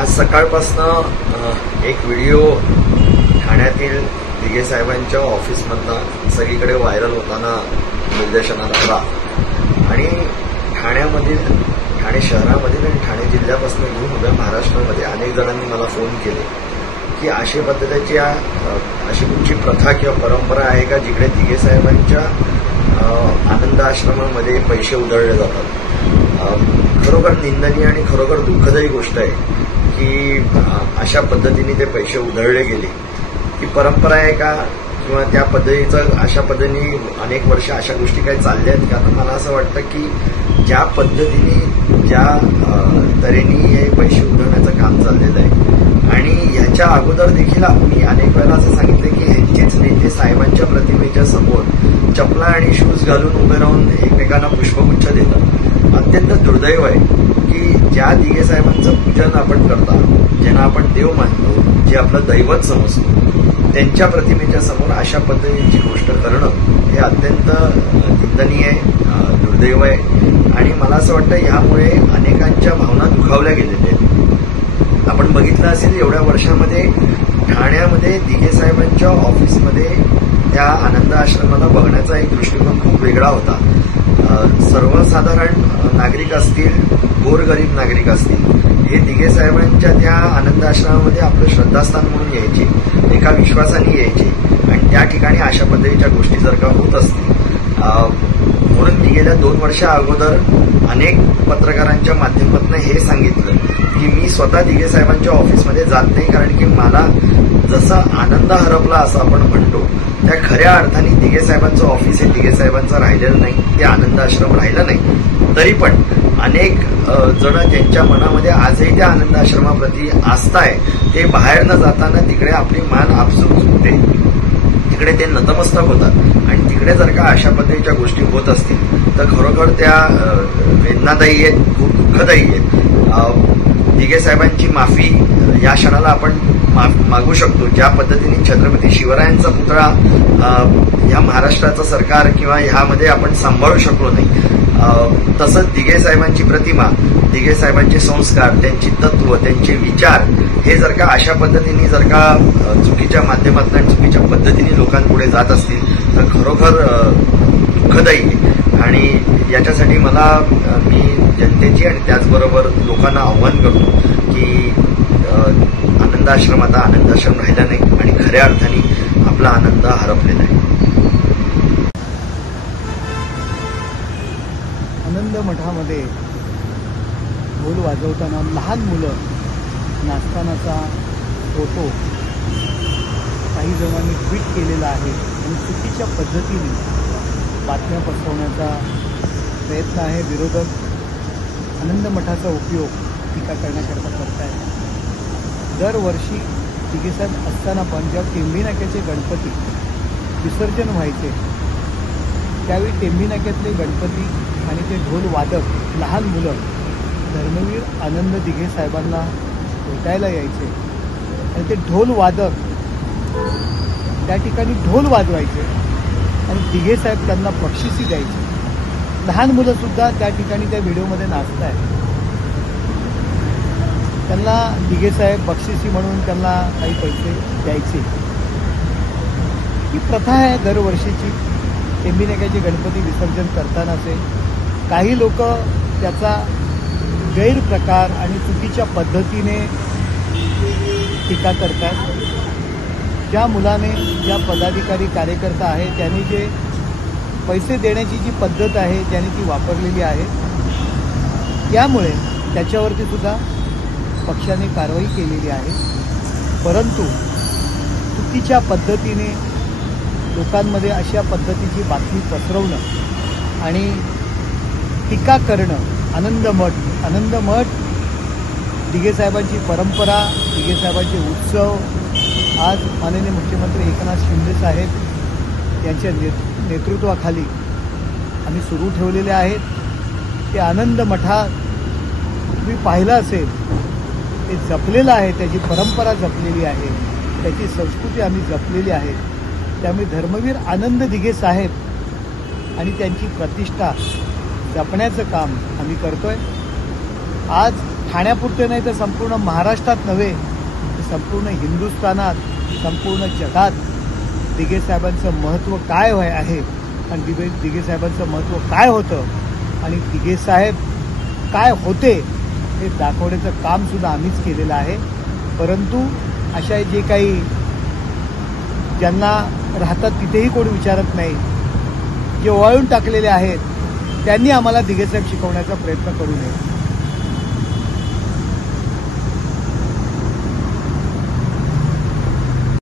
आज सकाळपासून एक व्हिडिओ ठाण्यातील दिघे साहेबांच्या ऑफिसमधला सगळीकडे व्हायरल होताना निर्देशनाला आला आणि ठाणे शहरामधील आणि ठाणे जिल्ह्यापासून घेऊन उभ्या महाराष्ट्रामध्ये अनेक जणांनी मला फोन केले की अशी पद्धतीची अशी कुठची प्रथा किंवा परंपरा आहे का जिकडे दिघे साहेबांच्या आनंद आश्रमामध्ये पैसे उधळले जातात। खरोखर निंदनीय आणि खरोखर दुःखदायी गोष्ट आहे की अशा पद्धतीने ते पैसे उधळले गेले। ती परंपरा आहे का किंवा त्या पद्धतीचं अशा पद्धतीने अनेक वर्ष अशा गोष्टी काही चालल्या आहेत का? तर मला असं वाटतं की ज्या पद्धतीने ज्या तऱ्हेने हे पैसे उधळण्याचं काम चाललेलं आहे आणि ह्याच्या अगोदर देखील मी अनेक वेळा असं सांगितलं की ह्यांचेच नेते साहेबांच्या प्रतिमेच्या समोर चपला आणि शूज घालून उभे राहून एकमेकांना पुष्पगुच्छ देतात। अत्यंत दुर्दैव आहे की ज्या दिघे साहेबांचं पूजन आपण करता, ज्यांना आपण देव मानतो, जे आपलं दैवत समजतो, त्यांच्या प्रतिमेच्या समोर अशा पद्धतीची गोष्ट करणं हे अत्यंत निंदनीय आहे, दुर्दैव आहे आणि मला असं वाटतं ह्यामुळे अनेकांच्या भावना दुखावल्या गेलेल्या आहेत। आपण बघितलं असेल एवढ्या वर्षामध्ये ठाण्यामध्ये दिघे साहेबांच्या ऑफिसमध्ये त्या आनंद आश्रमाला बघण्याचा एक दृष्टिकोन खूप वेगळा होता। सर्वसाधारण नागरिक असतील, गोरगरीब नागरिक असतील, हे दिघे साहेबांच्या त्या आनंद आश्रमामध्ये आपलं श्रद्धास्थान म्हणून यायचे, एका विश्वासाने यायचे आणि त्या ठिकाणी अशा पद्धतीच्या गोष्टी जर का होत असतील म्हणून मी गेल्या 2 वर्षा अगोदर अनेक पत्रकारांच्या माध्यमातून हे सांगितलं की मी स्वतः दिघे साहेबांच्या ऑफिसमध्ये जात नाही, कारण की मला जसा आनंद हरपला असं आपण म्हणतो त्या खऱ्या अर्थाने दिघे साहेबांचं ऑफिस हे दिघे साहेबांचं राहिलेलं नाही, ते आनंद आश्रम राहिलं नाही। तरी पण अनेक जण ज्यांच्या मनामध्ये आजही त्या आनंद आश्रमाप्रती आस्था आहे ते बाहेर न जाताना तिकडे आपली मान आपसूक झुकते, तिकडे ते नतमस्तक होतात आणि तिकडे जर का अशा पद्धतीच्या गोष्टी होत असतील तर खरोखर त्या वेदनादायी आहेत, खूप दुःखदायी आहेत। दिघे साहेबांची माफी या क्षणाला आपण मागू शकतो। ज्या पद्धतीने छत्रपती शिवरायांचा पुतळा या महाराष्ट्राचं सरकार किंवा ह्यामध्ये आपण सांभाळू शकलो नाही, तसंच दिघे साहेबांची प्रतिमा, दिघे साहेबांचे संस्कार, त्यांची तत्व, त्यांचे विचार हे जर का अशा पद्धतीने जर का चुकीच्या माध्यमातून आणि चुकीच्या पद्धतीने लोकांपुढे जात असतील तर खरोखर दुःखदायी आहे आणि याच्यासाठी मी जनतेची आणि त्याचबरोबर लोकांना आव्हान करतो की आनंद आश्रम आता आनंद आश्रम राहिला नाही आणि खऱ्या अर्थाने आपला आनंद हरपलेला आहे। आनंद मठामध्ये ढोल वाजवताना लहान मुलं नाचतानाचा फोटो काही जणांनी ट्विट केलेला आहे आणि चुकीच्या पद्धतीने बातम्या पसरवण्याचा प्रयत्न आहे। विरोधक आनंद मठाचा उपयोग टीका करण्याकरता करतायत। दरवर्षी दिघेसाहेब असताना पण जेव्हा टेंभी नाक्याचे गणपती विसर्जन व्हायचे त्यावेळी टेंभी नाक्यातले गणपती आणि ते ढोल वादक लहान मुलं धर्मवीर आनंद दिघे साहेबांना भेटायला यायचे आणि ते ढोल वादक त्या ठिकाणी ढोल वाजवायचे आणि दिघे साहेब त्यांना बक्षिसी द्यायचे। लहान मुलं सुद्धा त्या ठिकाणी त्या व्हिडिओमध्ये नाचतायत। त्यांना दिघे साहेब बक्षिसी म्हणून त्यांना काही पैसे द्यायचे। ही प्रथा आहे दरवर्षीची। टेंभी नाक्याचे गणपती विसर्जन करतानाचे काही लोक त्याचा गैरप्रकार आणि चुकीच्या पद्धतीने टीका करतात। ज्या मुलाने, ज्या पदाधिकारी कार्यकर्ता आहे त्यांनी जे पैसे देण्याची जी पद्धत आहे त्यांनी ती वापरलेली आहे, त्यामुळे त्याच्यावरती सुद्धा पक्षाने कारवाई केलेली आहे। परंतु चुकीच्या पद्धतीने लोकांमध्ये अशा पद्धतीची बातमी पसरवणं आणि टीका करणं आनंदमठ दिघे साहेबांची परंपरा, दिघे साहेबांचे उत्सव आज माननीय मुख्यमंत्री एकनाथ शिंदे साहेब यांच्या नेतृत्वाखाली आम्ही सुरू ठेवलेले आहेत. ते आनंद मठात तुम्ही पाहिलं असेल, ते जपलेलं आहे, त्याची परंपरा जपलेली आहे, त्याची संस्कृती आम्ही जपलेली आहे. त्यामुळे धर्मवीर आनंद दिघे साहेब आणि त्यांची प्रतिष्ठा जपण्याचं काम आम्ही करतोय. आज ठाण्यापुरते नाही तर संपूर्ण महाराष्ट्रात नव्हे, तर संपूर्ण हिंदुस्थानात, संपूर्ण जगात दिघे साहेबांचं महत्त्व काय आहे आणि दिघे साहेबांचं महत्त्व काय होतं आणि दिघे साहेब काय होते हे दाखवण्याचं काम सुद्धा आम्हीच केलेलं आहे. परंतु अशा जे काही ज्यांना राहतात तिथेही कोणी विचारत नाही, जे ओवाळून टाकलेले आहेत, त्यांनी आम्हाला दिघे साहेब शिकवण्याचा प्रयत्न करू नये.